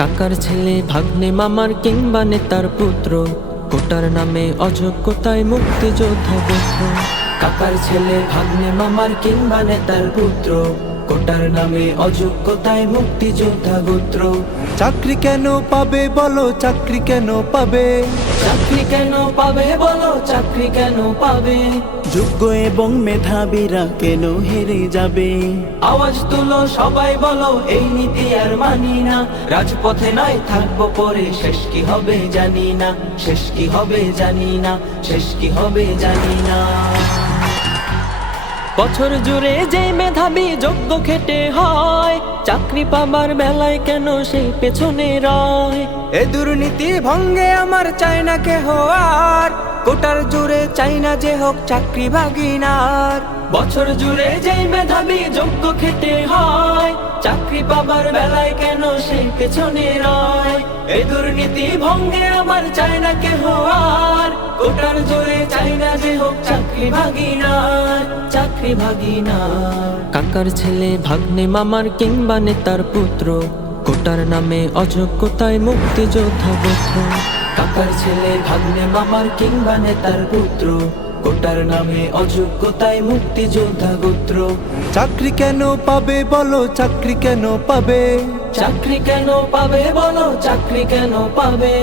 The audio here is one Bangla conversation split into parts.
কাকার ছেলে ভাগ্নে মামার কিংবা নেতার পুত্র, কোটার নামে অযোগ্যতায় মুক্তিযোদ্ধা গোত্র। কাকার ছেলে ভাগ্নে মামার কিংবা নেতার পুত্র, কোটার নামে অযোগ্যতায় মুক্তিযোদ্ধা গোত্র। চাকরি কেন পাবে বলো, চাকরি কেন পাবে? চাকরি কেন পাবে বলো, চাকরি কেন পাবে? যোগ্য এবং মেধাবীরা কেন হেরে যাবে? আওয়াজ তুলো সবাই বলো, এই নীতি আর মানি না। রাজপথে নয় থাকবো পরে, শেষ কি হবে জানি না, শেষ কি হবে জানি না, শেষ কি হবে জানি না। বছর জুড়ে যে মেধাবী যোগ্য খেটে হয়, চাকরি পাবার বেলায় কেন সেই পেছনে রয়? এ দুর্নীতি ভঙ্গে আমার চাই না কেহ আর, কোটার জুড়ে চাই না যে হোক চাকরি ভাগিনার। বছর জুড়ে যেই মেধাবী যোগ্য খেটে হয়, চাকরি পাবার বেলায় কেন সেই পেছনে রয়? এই দুর্নীতি ভঙ্গে আমার চাই না কেহ আর, কোটার জোরে চাই না যে হোক চাকরি ভাগিনার, চাকরি ভাগিনার। কাকার ছেলে ভাগ্নে মামার কিংবা নেতার পুত্র, কোটার নামে অযোগ্যতায় মুক্তিযোদ্ধা গোত্র। কাকার ছেলে ভাগ্নে মামার কিংবা নেতার পুত্র, কোটার নামে অযোগ্যতায় মুক্তিযোদ্ধা গোত্র। চাকরি কেন পাবে বলো, চাকরি কেন পাবে? চাকরি কেন পাবে বলো, চাকরি কেন পাবে?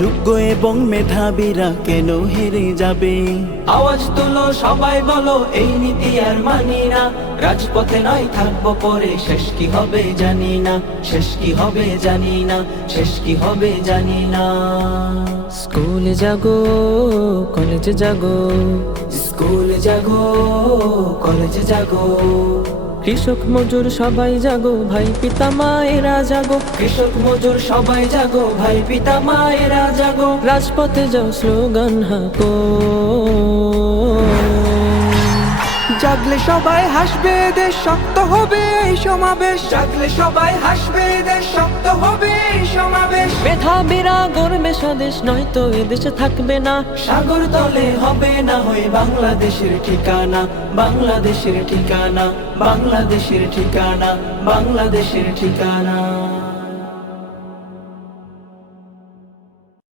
যোগ্য এবং মেধাবীরা কেন হেরে যাবে? আওয়াজ তুলো সবাই বলো, এই নীতি আর মানি না। রাজপথে নয় থাকবো পরে, শেষ কি হবে জানি না, শেষ কি হবে জানি না, শেষ কি হবে জানি না। স্কুলে জাগো, কলেজে জাগো, স্কুলে জাগো, কলেজে জাগো। কৃষক মজুর সবাই জাগো, ভাই পিতা মায়েরা জাগো। কৃষক মজুর সবাই জাগো, ভাই পিতা মায়েরা জাগো। রাজপথে যাও স্লোগান হাঁকো। জাগলে সবাই হাসবে, দেশ শক্ত হবে এই সমাবেশ। জাগলে সবাই হাসবে, দেশ শক্ত হবে এই সমাবেশ। মেধাবীরা গর্বে স্বদেশ, নয়তো এদেশে থাকবে না। সাগর তলে হবে না হয় বাংলাদেশের ঠিকানা, বাংলাদেশের ঠিকানা, বাংলাদেশের ঠিকানা, বাংলাদেশের ঠিকানা।